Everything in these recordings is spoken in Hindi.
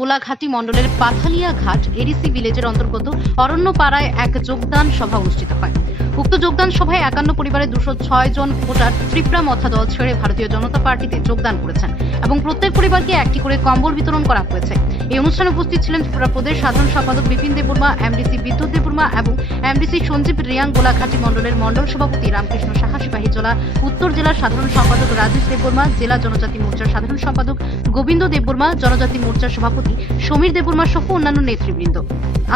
গোলাঘাটি মণ্ডলের পাথালিয়া ঘাট এডিসি ভিলেজের অন্তর্গত অরণ্যপাড়ায় এক যোগদান সভা অনুষ্ঠিত হয়। উক্ত যোগদান সভায় 51 পরিবারের 206 জন ভোটার ত্রিপুরা মথা দল ছেড়ে ভারতীয় জনতা পার্টিতে যোগদান করেছেন এবং প্রত্যেক পরিবারকে একটি করে কম্বল বিতরণ করা হয়েছে। এই অনুষ্ঠানে উপস্থিত ছিলেন ত্রিপুরা প্রদেশ সাধারণ সম্পাদক বিপিন দেববর্মা, এমডিসি বিদ্যুৎ দেববর্মা এবং এমডিসি সঞ্জীব রিয়াং, গোলাঘাটি মণ্ডলের মণ্ডল সভাপতি রামকৃষ্ণ সাহা সিপাহীজলা, উত্তর জেলার সাধারণ সম্পাদক রাজেশ দেববর্মা, জেলা জনজাতি মোর্চার সাধারণ সম্পাদক গোবিন্দ দেববর্মা, জনজাতি মোর্চার সভাপতি সমীর দেববর্মা সহ অন্যান্য নেতৃবৃন্দ।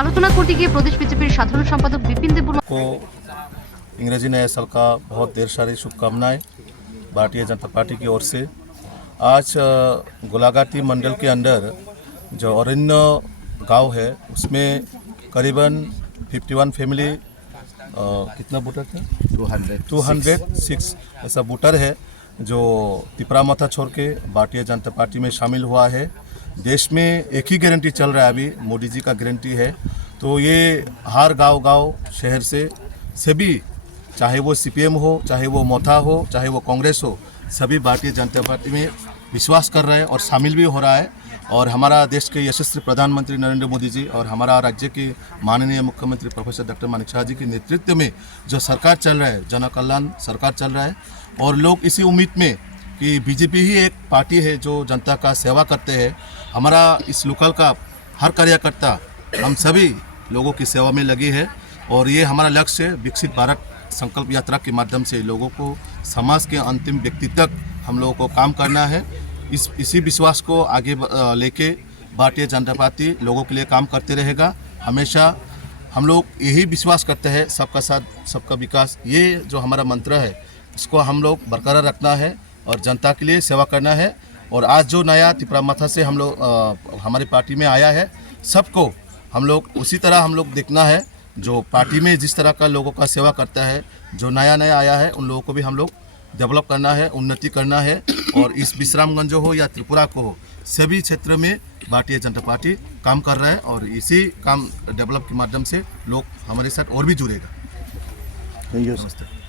আলোচনা করতে গিয়ে প্রদেশ বিজেপির সাধারণ সম্পাদক বিপিন দেববর্মা अंग्रेजी नए साल का बहुत ढेर सारी शुभकामनाएं भारतीय जनता पार्टी की ओर से। आज गोलाघाटी मंडल के अंदर जो अरण्य गांव है उसमें करीबन 51 फैमिली कितना वोटर थे 206 ऐसा वोटर है जो त्रिपुरा मथा छोड़ के भारतीय जनता पार्टी में शामिल हुआ है। देश में एक ही गारंटी चल रहा है, अभी मोदी जी का गारंटी है। तो ये हर गांव शहर से सभी, चाहे वो सीपीएम हो, चाहे वो मोथा हो, चाहे वो कांग्रेस हो, सभी भारतीय जनता पार्टी में विश्वास कर रहे हैं और शामिल भी हो रहा है। और हमारा देश के यशस्वी प्रधानमंत्री नरेंद्र मोदी जी और हमारा राज्य के माननीय मुख्यमंत्री प्रोफेसर डॉक्टर मानिक शाह जी के नेतृत्व में जो सरकार चल रहा है, जन कल्याण सरकार चल रहा है। और लोग इसी उम्मीद में कि बीजेपी ही एक पार्टी है जो जनता का सेवा करते हैं। हमारा इस लोकल का हर कार्यकर्ता हम सभी लोगों की सेवा में लगी है और ये हमारा लक्ष्य है। विकसित भारत संकल्प यात्रा के माध्यम से लोगों को समाज के अंतिम व्यक्ति तक हम लोगों को काम करना है। इसी विश्वास को आगे लेके भारतीय जनता पार्टी लोगों के लिए काम करते रहेगा। हमेशा हम लोग यही विश्वास करते हैं, सबका साथ सबका विकास, ये जो हमारा मंत्र है इसको हम लोग बरकरार रखना है और जनता के लिए सेवा करना है। और आज जो नया त्रिपुरा मथा से हम लोग हमारी पार्टी में आया है, सबको हम लोग उसी तरह हम लोग देखना है। जो पार्टी में जिस तरह का लोगों का सेवा करता है, जो नया आया है, उन लोगों को भी हम लोग डेवलप करना है, उन्नति करना है। और इस विश्रामगंज हो या त्रिपुरा को हो, सभी क्षेत्र में भारतीय जनता पार्टी काम कर रहा है और इसी काम डेवलप के माध्यम से लोग हमारे साथ और भी जुड़ेगा। नमस्ते।